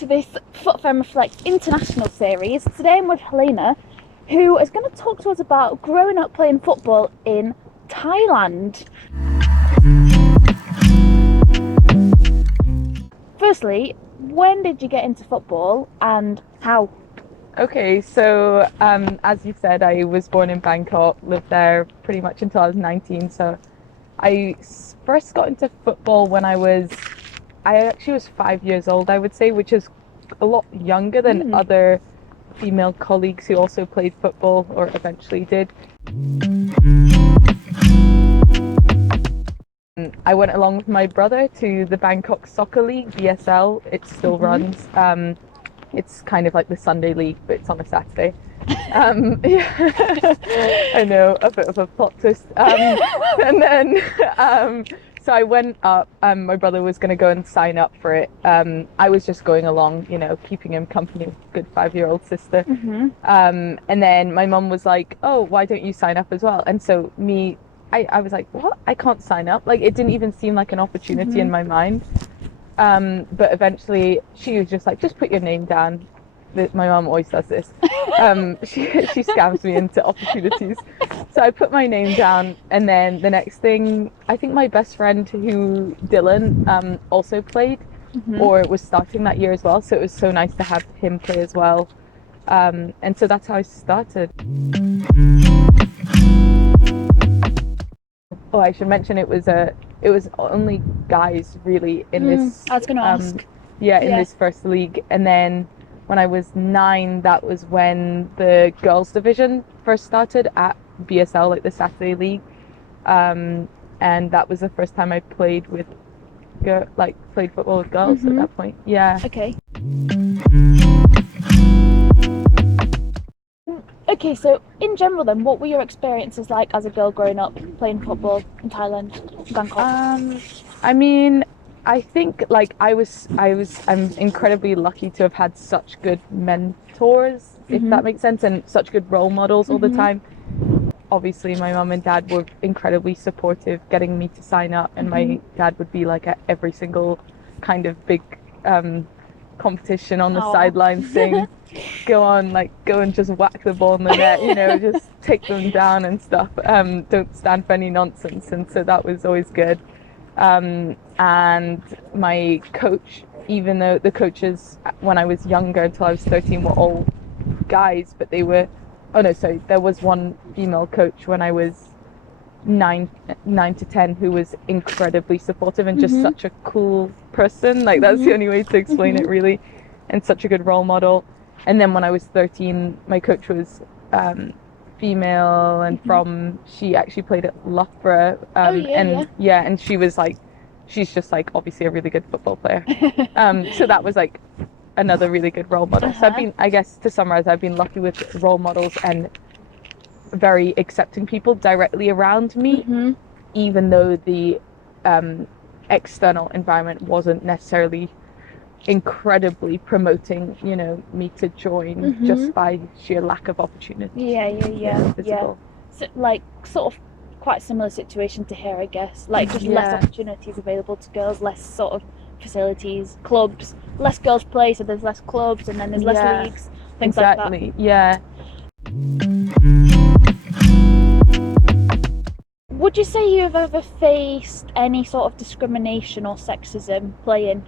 to this Futfemreflect International series. Today I'm with Helena, who is going to talk to us about growing up playing football in Thailand. Firstly, when did you get into football and how? Okay, so as you said, I was born in Bangkok, lived there pretty much until I was 19. So I first got into football when I actually was 5 years old, I would say, which is a lot younger than other female colleagues who also played football or eventually did. I went along with my brother to the Bangkok Soccer League, BSL. It still runs. It's kind of like the Sunday league, but it's on a Saturday. Yeah. I know, a bit of a plot twist. And then, so I went up. My brother was going to go and sign up for it. I was just going along, keeping him company, good 5-year-old sister. And then my mum was like, "Oh, why don't you sign up as well?" And so I was like, "What? I can't sign up." Like, it didn't even seem like an opportunity in my mind. But eventually she was just like, "Just put your name down." My mum always does this. She scams me into opportunities. So I put my name down, and then the next thing, I think my best friend, Dylan, also played or was starting that year as well. So it was so nice to have him play as well. And so that's how I started. Oh, I should mention it was only guys really in this. I was going to ask. In this first league. And then when I was 9, that was when the girls division first started at BSL, like the Saturday league. And that was the first time I played football with girls at that point. Yeah. Okay. Okay, so in general then, what were your experiences like as a girl growing up playing football in Thailand, Bangkok? I mean, I think I'm incredibly lucky to have had such good mentors, if that makes sense, and such good role models all the time. Obviously, my mum and dad were incredibly supportive, getting me to sign up, and my dad would be like at every single kind of big competition on the sidelines saying, go and just whack the ball in the net, just take them down and stuff. Don't stand for any nonsense. And so that was always good. And my coach, even though the coaches when I was younger until I was 13 were all guys, but there was one female coach when I was 9 to 10 who was incredibly supportive and just such a cool person. Like, that's the only way to explain it, really, and such a good role model. And then when I was 13, my coach was female and she actually played at Loughborough, and she's just like obviously a really good football player. So that was like another really good role model. So I guess to summarize, I've been lucky with role models and very accepting people directly around me, even though the external environment wasn't necessarily incredibly promoting me to join just by sheer lack of opportunity. Yeah. So, like, sort of quite similar situation to here, I guess, like just less opportunities available to girls, less sort of facilities, clubs, less girls play, so there's less clubs and then there's less leagues, things like that. Would you say you've ever faced any sort of discrimination or sexism playing?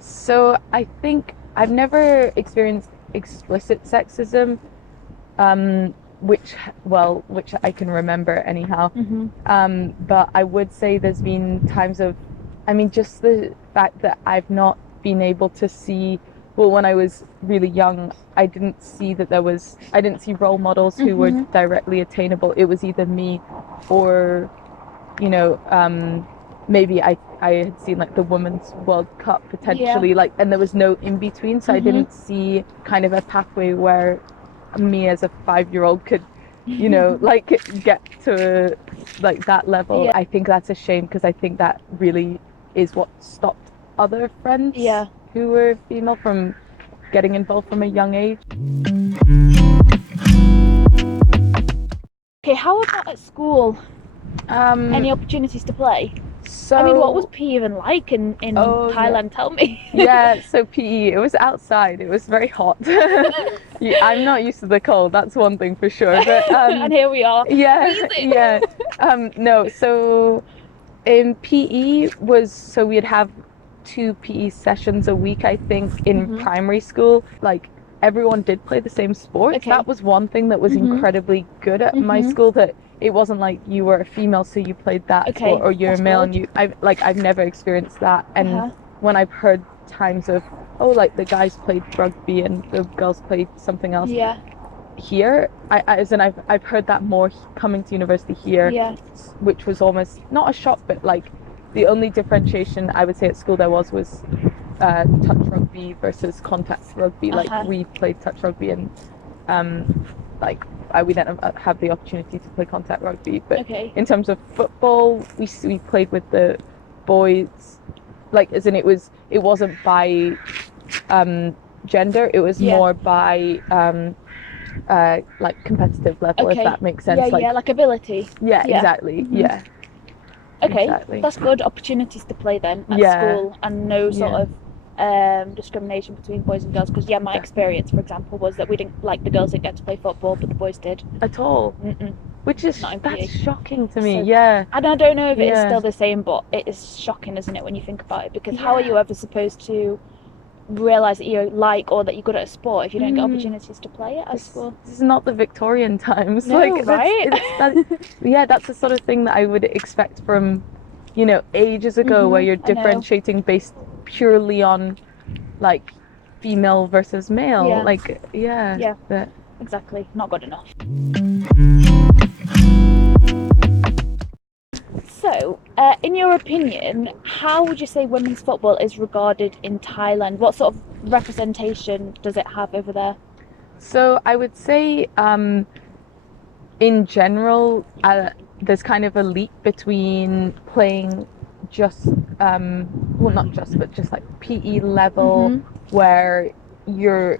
So I think I've never experienced explicit sexism, which I can remember anyhow. But I would say there's been times just the fact that I've not been able to see. Well, when I was really young, I didn't see role models who were directly attainable. It was either me or, maybe I had seen like the Women's World Cup potentially, and there was no in between. So I didn't see kind of a pathway where me as a 5-year-old could, get to like that level. I think that's a shame, because I think that really is what stopped other friends who were female from getting involved from a young age. Okay, how about at school? Any opportunities to play? So I mean, what was PE even like in oh yeah. Thailand? Tell me. Yeah, so PE, it was outside. It was very hot. Yeah, I'm not used to the cold. That's one thing for sure. But And here we are, yeah, freezing. yeah. No, so in PE so we'd have 2 PE sessions a week, I think, in primary school. Like everyone did play the same sports. Okay. That was one thing that was incredibly good at my school, that it wasn't like you were a female so you played that Okay, sport, or you're a that's male good. and I've never experienced that. And when I've heard times of, oh, like the guys played rugby and the girls played something else, Yeah. here I've heard that more coming to university here, which was almost not a shock, but like the only differentiation I would say at school there was touch rugby versus contact rugby. Like we played touch rugby, and we didn't have the opportunity to play contact rugby. But in terms of football, we played with the boys, like as in it wasn't by gender, it was more by like competitive level, if that makes sense. Like ability. Yeah, exactly. Yeah. Okay, Exactly. that's good. Opportunities to play then at school, and no sort of discrimination between boys and girls. Because my experience, for example, was that the girls didn't get to play football, but the boys did. At all. Mm-mm. Which is Not in that's PE. shocking to me. So- Yeah. And I don't know if it is still the same, but it is shocking, isn't it, when you think about it? Because how are you ever supposed to realise that you like or that you're good at a sport if you don't get opportunities to play it at school? This is not the Victorian times. No, right? That's the sort of thing that I would expect from, ages ago, where you're differentiating based purely on like female versus male. But exactly, not good enough. So, in your opinion, how would you say women's football is regarded in Thailand? What sort of representation does it have over there? So I would say, in general, there's kind of a leap between playing just, not just, but just like PE level, where you're,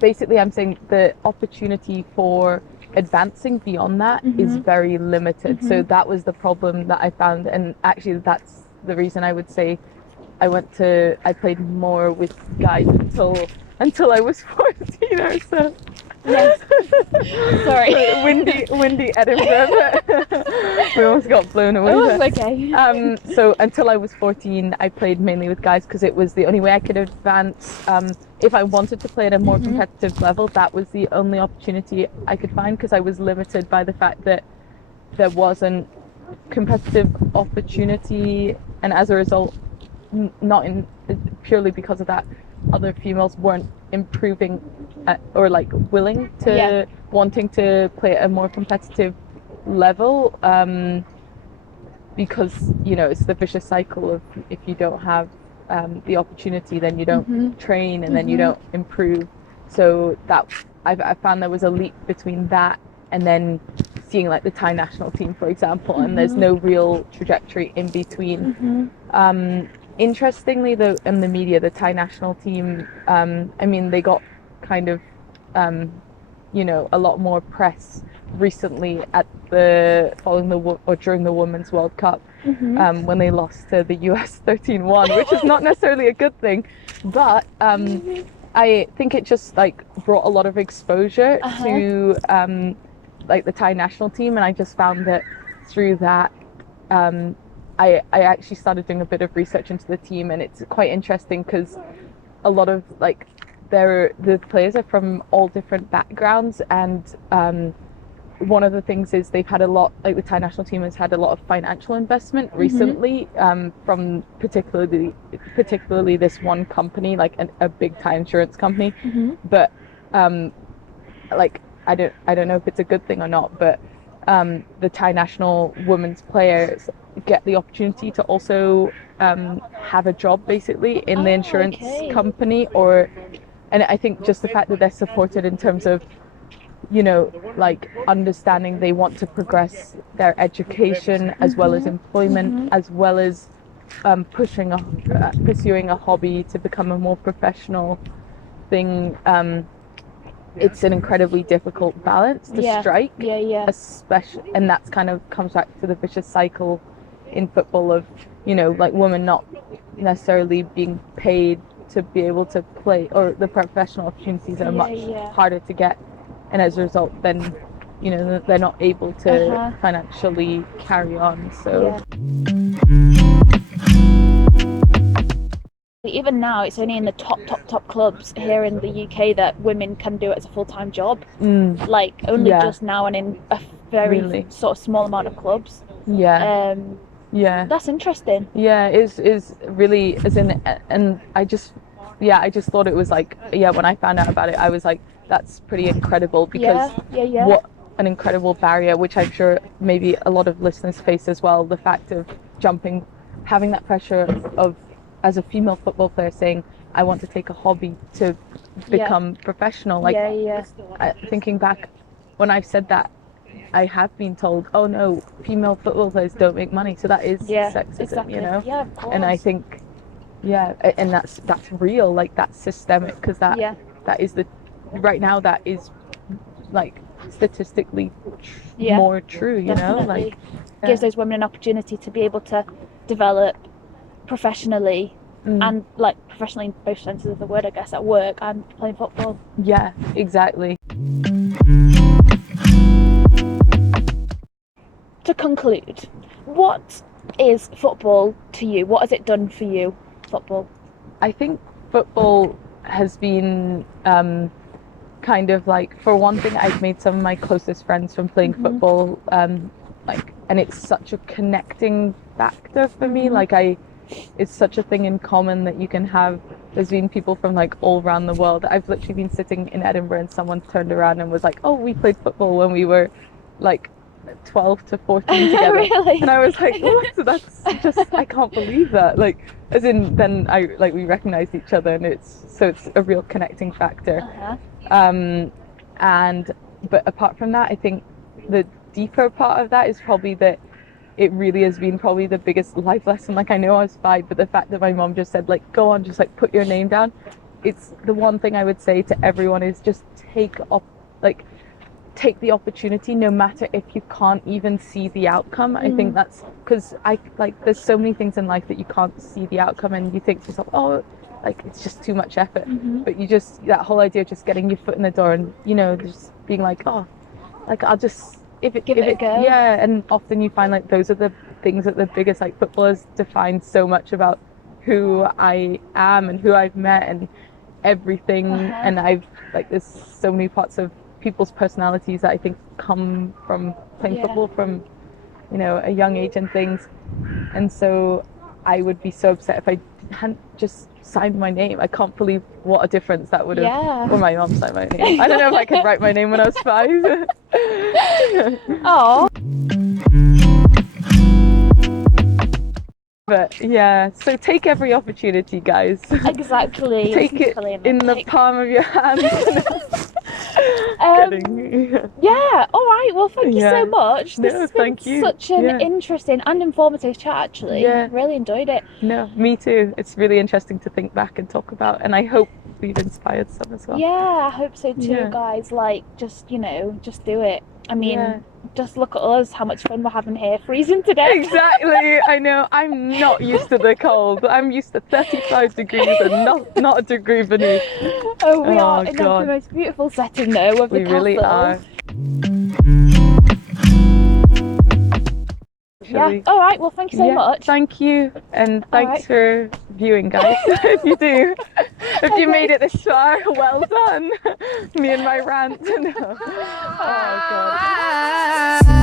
basically I'm saying the opportunity for advancing beyond that is very limited. So that was the problem that I found, and actually that's the reason I would say I played more with guys until I was 14 or so. Yes. Sorry. windy Edinburgh. We almost got blown away. Oh, okay. So until I was 14, I played mainly with guys because it was the only way I could advance. If I wanted to play at a more competitive level, that was the only opportunity I could find, because I was limited by the fact that there wasn't competitive opportunity, and as a result, purely because of that, other females weren't improving or like willing to wanting to play at a more competitive level, because it's the vicious cycle of, if you don't have the opportunity, then you don't train, and then you don't improve. So that I found there was a leap between that and then seeing like the Thai national team, for example, and there's no real trajectory in between. Interestingly, though, in the media, the Thai national team, they got kind of, a lot more press recently during the Women's World Cup, when they lost to the US 13-1, which is not necessarily a good thing, but I think it just like brought a lot of exposure to like the Thai national team, and I just found that through that, I actually started doing a bit of research into the team, and it's quite interesting because a lot of like the players are from all different backgrounds, and one of the things is they've had a lot, like the Thai national team has had a lot of financial investment recently, from particularly this one company, like a big Thai insurance company, but like I don't know if it's a good thing or not, but the Thai national women's players get the opportunity to also have a job basically in the insurance company, and I think just the fact that they're supported in terms of, like understanding they want to progress their education as well as employment, as well as pursuing a hobby to become a more professional thing. It's an incredibly difficult balance to strike, especially, and that's kind of comes back to the vicious cycle in football of, like women not necessarily being paid to be able to play, or the professional opportunities are much harder to get, and as a result then they're not able to financially carry on. So even now it's only in the top clubs here in the UK that women can do it as a full-time job. Like only just now, and in a very sort of small amount of clubs. That's interesting. Is really, as in, and I just thought it was like, when I found out about it, I was like, that's pretty incredible, because what an incredible barrier, which I'm sure maybe a lot of listeners face as well, the fact of jumping, having that pressure of, as a female football player, saying I want to take a hobby to become professional. Like thinking back, when I've said that, I have been told, oh no, female football players don't make money, so that is sexism, exactly. Of course. And I think and that's real, like that's systemic, because that is right now that is like statistically more true, like gives those women an opportunity to be able to develop professionally, and like professionally in both senses of the word, I guess, at work and playing football. Yeah, exactly. To conclude, what is football to you? What has it done for you, football? I think football has been kind of like, for one thing, I've made some of my closest friends from playing football, and it's such a connecting factor for me. Like it's such a thing in common that you can have. There's been people from like all around the world. I've literally been sitting in Edinburgh and someone turned around and was like, oh, we played football when we were like 12 to 14 together. Really? And I was like, what? That's just, I can't believe that. Like, as in, then we recognized each other, and it's a real connecting factor. But apart from that, I think the deeper part of that is probably that it really has been probably the biggest life lesson. Like, I know I was 5, but the fact that my mom just said, like, go on, just like put your name down. It's the one thing I would say to everyone is just take the opportunity, no matter if you can't even see the outcome. I think that's because there's so many things in life that you can't see the outcome, and you think to yourself, oh, like it's just too much effort. But you just, that whole idea of just getting your foot in the door and just being like, oh, like I'll just give it a go. Yeah, and often you find like those are the things that the biggest, like football has defined so much about who I am and who I've met and everything. And I've like, there's so many parts of people's personalities that I think come from playing football from a young age and things. And so I would be so upset if I hadn't just signed my name. I can't believe what a difference that would have. Or my mom signed my name. I don't know if I could write my name when I was 5. Oh. But yeah, so take every opportunity, guys. Exactly. Take it in the palm of your hand. Yeah, all right, well, thank you so much. This has been you. Such an interesting and informative chat, actually. Really enjoyed it. No, me too. It's really interesting to think back and talk about, and I hope we've inspired some as well. Yeah, I hope so too, guys. Like, just just do it. I mean, just look at us, how much fun we're having here, freezing today. Exactly. I know. I'm not used to the cold. I'm used to 35 degrees and not a degree beneath. Oh, we are in the most beautiful setting though of the castle. We really are. Yeah. All right. Well, thank you so much. Thank you, and thanks for viewing, guys. If you do, if you made it this far, well done. Me and my rant. No. Oh God.